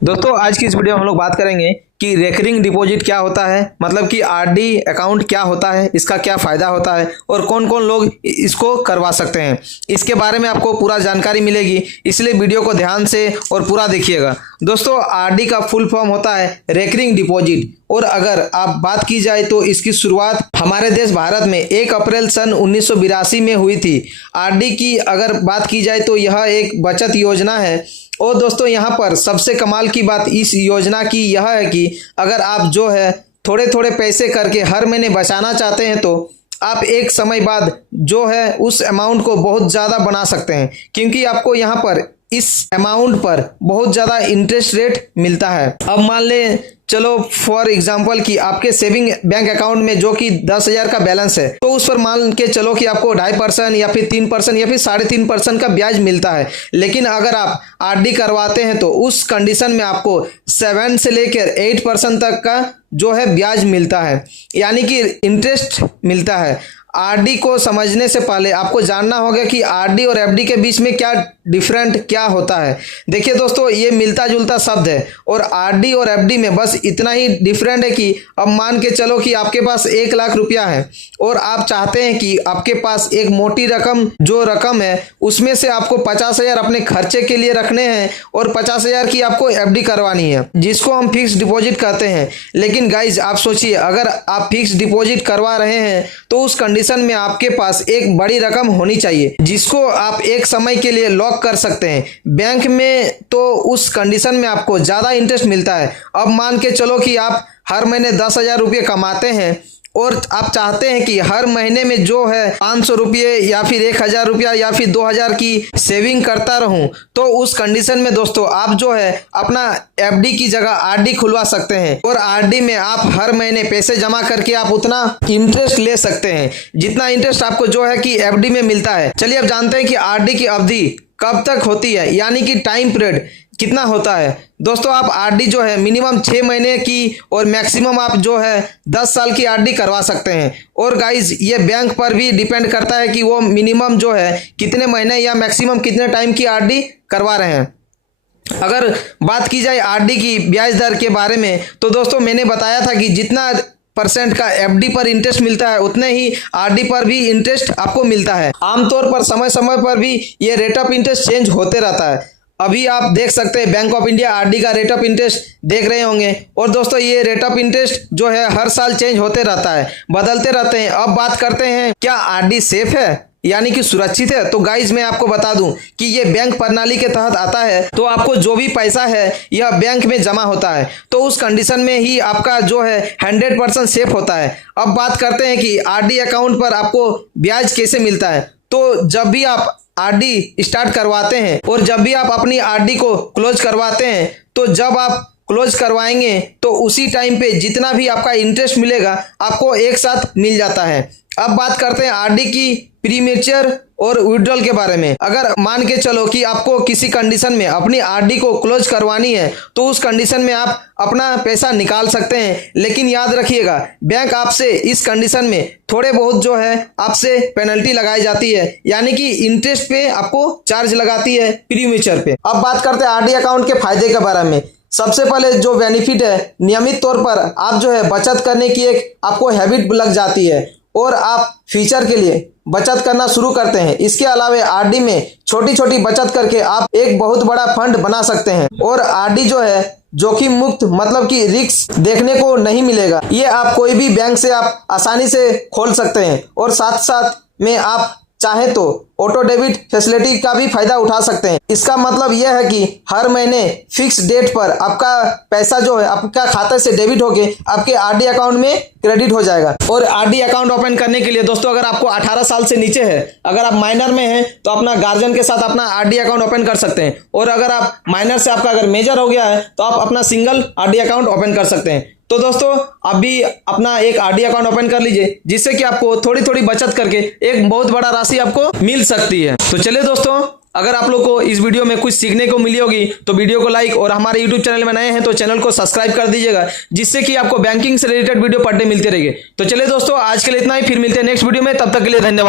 दोस्तों आज की इस वीडियो में हम लोग बात करेंगे कि रेकरिंग डिपॉजिट क्या होता है, मतलब कि आरडी अकाउंट क्या होता है, इसका क्या फ़ायदा होता है और कौन कौन लोग इसको करवा सकते हैं। इसके बारे में आपको पूरा जानकारी मिलेगी, इसलिए वीडियो को ध्यान से और पूरा देखिएगा। दोस्तों आरडी का फुल फॉर्म होता है रेकरिंग डिपॉजिट, और अगर आप बात की जाए तो इसकी शुरुआत हमारे देश भारत में 1 अप्रैल सन 1982 में हुई थी। आरडी की अगर बात की जाए तो यह एक बचत योजना है। और दोस्तों यहाँ पर सबसे कमाल की बात इस योजना की यह है कि अगर आप जो है थोड़े थोड़े पैसे करके हर महीने बचाना चाहते हैं तो आप एक समय बाद जो है उस अमाउंट को बहुत ज़्यादा बना सकते हैं, क्योंकि आपको यहाँ पर इस अमाउंट पर बहुत ज़्यादा इंटरेस्ट रेट मिलता है। अब मान लें चलो फॉर एग्जांपल कि आपके सेविंग बैंक अकाउंट में जो कि 10,000 का बैलेंस है, तो उस पर मान के चलो कि आपको 2.5% या फिर 3% या फिर 3.5% का ब्याज मिलता है। लेकिन अगर आप आरडी करवाते हैं तो उस कंडीशन में आपको 7 से लेकर 8% तक का जो है ब्याज मिलता है, यानी कि इंटरेस्ट मिलता है। आरडी को समझने से पहले आपको जानना होगा कि आरडी और एफडी के बीच में क्या डिफरेंट क्या होता है। देखिए दोस्तों, ये मिलता जुलता शब्द है और आरडी और एफडी में बस इतना ही डिफरेंट है कि अब मान के चलो कि आपके पास 1 लाख रुपया है और आप चाहते हैं कि आपके पास एक मोटी रकम जो रकम है उसमें से आपको 50,000 अपने खर्चे के लिए रखने हैं और 50,000 की आपको एफडी करवानी है, जिसको हम फिक्स डिपॉजिट कहते हैं। लेकिन गाइज आप सोचिए, अगर आप फिक्स डिपॉजिट करवा रहे हैं तो उस कंडीशन में आपके पास एक बड़ी रकम होनी चाहिए जिसको आप एक समय के लिए लॉक कर सकते हैं बैंक में, तो उस कंडीशन में आपको ज्यादा इंटरेस्ट मिलता है। अब मान के चलो कि आप हर महीने 10,000 रुपये कमाते हैं और आप चाहते हैं कि हर महीने में जो है 500 रुपये या फिर 1,000 रुपया या फिर 2,000 की सेविंग करता रहूं, तो उस कंडीशन में दोस्तों आप जो है अपना एफडी की जगह आरडी खुलवा सकते हैं और आरडी में आप हर महीने पैसे जमा करके आप उतना इंटरेस्ट ले सकते हैं जितना इंटरेस्ट आपको जो है कि एफडी में मिलता है। चलिए अब जानते हैं कि आरडी की अवधि कब तक होती है, यानी कि टाइम पीरियड कितना होता है। दोस्तों आप आरडी जो है मिनिमम 6 महीने की और मैक्सिमम आप जो है 10 साल की आरडी करवा सकते हैं। और गाइज ये बैंक पर भी डिपेंड करता है कि वो मिनिमम जो है कितने महीने या मैक्सिमम कितने टाइम की आरडी करवा रहे हैं। अगर बात की जाए आरडी की ब्याज दर के बारे में तो दोस्तों मैंने बताया था कि जितना % का एफडी पर इंटरेस्ट मिलता है उतने ही आरडी पर भी इंटरेस्ट आपको मिलता है। आमतौर पर समय समय पर भी ये रेट ऑफ इंटरेस्ट चेंज होते रहता है। अभी आप देख सकते हैं बैंक ऑफ इंडिया आरडी का रेट ऑफ इंटरेस्ट देख रहे होंगे, और दोस्तों ये रेट ऑफ इंटरेस्ट जो है हर साल चेंज होते रहता है, बदलते रहते हैं। अब बात करते हैं क्या आरडी सेफ है यानी कि सुरक्षित है। तो गाइज मैं आपको बता दूं कि ये बैंक प्रणाली के तहत आता है, तो आपको जो भी पैसा है यह बैंक में जमा होता है, तो उस कंडीशन में ही आपका जो है 100% सेफ होता है। अब बात करते हैं कि आरडी अकाउंट पर आपको ब्याज कैसे मिलता है। तो जब भी आप आरडी स्टार्ट करवाते हैं और जब भी आप अपनी आरडी को क्लोज करवाते हैं, तो जब आप क्लोज करवाएंगे तो उसी टाइम पे जितना भी आपका इंटरेस्ट मिलेगा आपको एक साथ मिल जाता है। अब बात करते हैं आरडी की प्रीमेच्योर और विड्रॉल के बारे में। अगर मान के चलो कि आपको किसी कंडीशन में अपनी आरडी को क्लोज करवानी है तो उस कंडीशन में आप अपना पैसा निकाल सकते हैं, लेकिन याद रखिएगा बैंक आपसे इस कंडीशन में थोड़े बहुत जो है आपसे पेनल्टी लगाई जाती है, यानी कि इंटरेस्ट पे आपको चार्ज लगाती है प्रीमेच्योर पे। अब बात करते हैं आरडी अकाउंट के फायदे के बारे में। सबसे पहले जो बेनिफिट है, नियमित तौर पर आप जो है बचत करने की एक आपको हैबिट लग जाती है और आप फ्यूचर के लिए बचत करना शुरू करते हैं। इसके अलावा आरडी में छोटी छोटी बचत करके आप एक बहुत बड़ा फंड बना सकते हैं और आरडी जो है जोखिम मुक्त, मतलब कि रिस्क देखने को नहीं मिलेगा। ये आप कोई भी बैंक से आप आसानी से खोल सकते हैं और साथ साथ में आप चाहे तो ऑटो डेबिट फैसिलिटी का भी फायदा उठा सकते हैं। इसका मतलब यह है कि हर महीने फिक्स डेट पर आपका पैसा जो है आपका खाते से डेबिट होके आपके आरडी अकाउंट में क्रेडिट हो जाएगा। और आरडी अकाउंट ओपन करने के लिए दोस्तों अगर आपको 18 साल से नीचे है, अगर आप माइनर में हैं तो अपना गार्जियन के साथ अपना आरडी अकाउंट ओपन कर सकते हैं, और अगर आप माइनर से आपका अगर मेजर हो गया है तो आप अपना सिंगल आरडी अकाउंट ओपन कर सकते हैं। तो दोस्तों अभी अपना एक आरडी अकाउंट ओपन कर लीजिए, जिससे कि आपको थोड़ी थोड़ी बचत करके एक बहुत बड़ा राशि आपको मिल सकती है। तो चलिए दोस्तों, अगर आप लोग को इस वीडियो में कुछ सीखने को मिली होगी तो वीडियो को लाइक, और हमारे यूट्यूब चैनल में नए हैं तो चैनल को सब्सक्राइब कर दीजिएगा, जिससे कि आपको बैंकिंग से रिलेटेड वीडियो पर डे मिलते रहेंगे। तो चलिए दोस्तों, आज के लिए इतना ही, फिर मिलते हैं नेक्स्ट वीडियो में, तब तक के लिए धन्यवाद।